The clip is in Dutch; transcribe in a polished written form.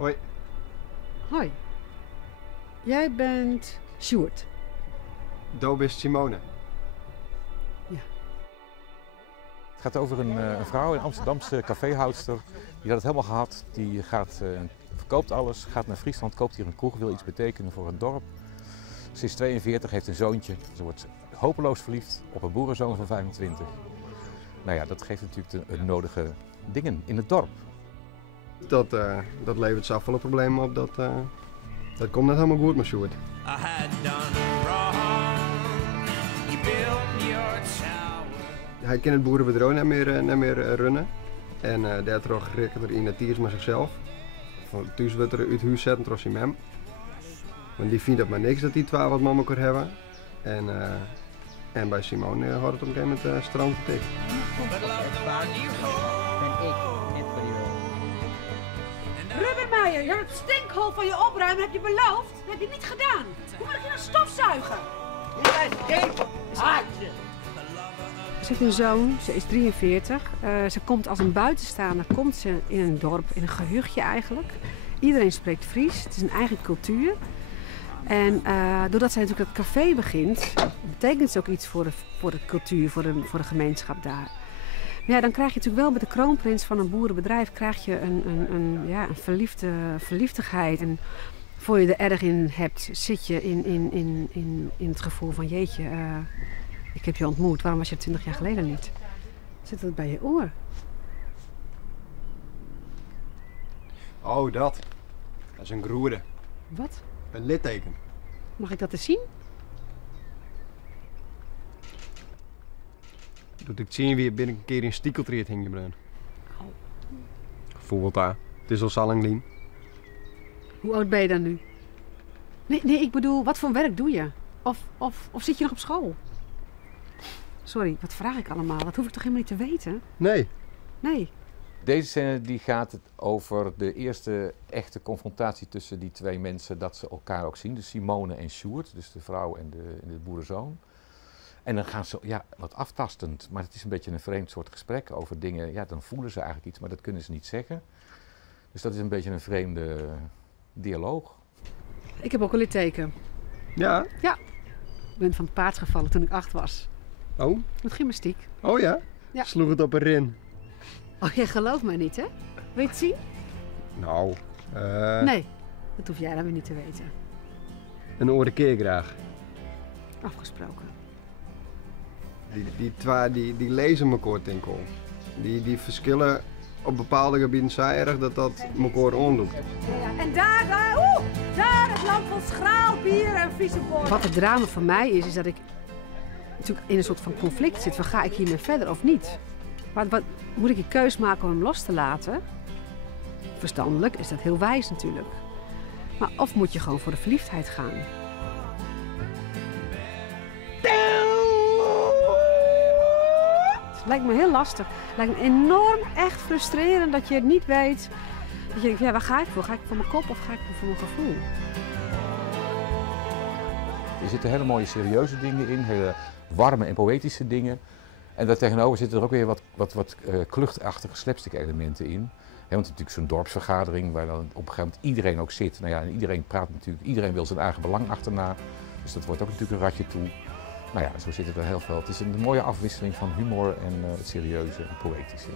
Hoi. Hoi. Jij bent Sjoerd. Doop is Simone. Ja. Het gaat over een vrouw, een Amsterdamse caféhoudster. Die had het helemaal gehad. Die verkoopt alles, gaat naar Friesland, koopt hier een kroeg, wil iets betekenen voor een dorp. Ze is 42, heeft een zoontje. Ze wordt hopeloos verliefd op een boerenzoon van 25. Nou ja, dat geeft natuurlijk de nodige dingen in het dorp. Dat levert zoveel problemen op. Dat komt net helemaal goed met Sjoerd. Hij kan het boerenbedrijf niet meer runnen. En daardoor rekent er in het tiers met zichzelf. Thuis wordt er uit het huis zetten trots hem. Want die vindt het maar niks dat die twee wat mama kunnen hebben. En bij Simone had het op een gegeven moment stroom te tikken. Rubbermeijer, je hebt het stinkhol van je opruimen heb je beloofd. Dat heb je niet gedaan. Hoe moet ik je nou stofzuigen? Ze heeft een zoon, ze is 43. Ze komt als een buitenstaander komt ze in een dorp, in een gehuchtje eigenlijk. Iedereen spreekt Fries, het is een eigen cultuur. En doordat zij natuurlijk dat café begint, betekent het ook iets voor de cultuur, voor de gemeenschap daar. Maar ja, dan krijg je natuurlijk wel met de kroonprins van een boerenbedrijf krijg je een verliefdigheid. En voor je er erg in hebt, zit je in het gevoel van jeetje, ik heb je ontmoet, waarom was je 20 jaar geleden niet? Zit dat bij je oor? Oh, dat is een groede. Wat? Een litteken. Mag ik dat eens zien? Doet ik zien wie binnen een keer in stiekeltreed hing je brengen. Oh. Voelt daar. Het is al Salanglien. Hoe oud ben je dan nu? Nee, ik bedoel, wat voor werk doe je? Of zit je nog op school? Sorry, wat vraag ik allemaal? Dat hoef ik toch helemaal niet te weten? Nee. Nee. Deze scène die gaat over de eerste echte confrontatie tussen die twee mensen, dat ze elkaar ook zien. Dus Simone en Sjoerd, dus de vrouw en de boerenzoon. En dan gaan ze, ja, wat aftastend, maar het is een beetje een vreemd soort gesprek over dingen. Ja, dan voelen ze eigenlijk iets, maar dat kunnen ze niet zeggen. Dus dat is een beetje een vreemde dialoog. Ik heb ook een litteken. Ja? Ja. Ik ben van het paard gevallen toen ik 8 was. Oh? Met gymnastiek. Oh ja? Ja. Sloeg het op een rin. Oh, jij gelooft mij niet, hè? Wil je het zien? Nou, Nee, dat hoef jij dan weer niet te weten. een oren keer graag. Afgesproken. Die twee die lezen elkaar tinkel. Die verschillen op bepaalde gebieden zo erg dat elkaar ondoet. En daar het land van schraal, bier en vieze borden. Wat het drama voor mij is dat ik natuurlijk in een soort van conflict zit. Van, ga ik hiermee verder of niet? Wat moet ik een keus maken om hem los te laten? Verstandelijk is dat heel wijs natuurlijk. Maar of moet je gewoon voor de verliefdheid gaan? Het lijkt me heel lastig. Het lijkt me enorm echt frustrerend dat je het niet weet. Dat je denkt, ja, waar ga ik voor? Ga ik voor mijn kop of ga ik voor mijn gevoel? Er zitten hele mooie serieuze dingen in, hele warme en poëtische dingen. En daartegenover zitten er ook weer wat kluchtachtige slapstick elementen in. Want het is natuurlijk zo'n dorpsvergadering waar dan op een gegeven moment iedereen ook zit. Nou ja, en iedereen praat natuurlijk, iedereen wil zijn eigen belang achterna. Dus dat wordt ook natuurlijk een ratje toe. Nou ja, zo zitten er heel veel. Het is een mooie afwisseling van humor en het serieuze en poëtische.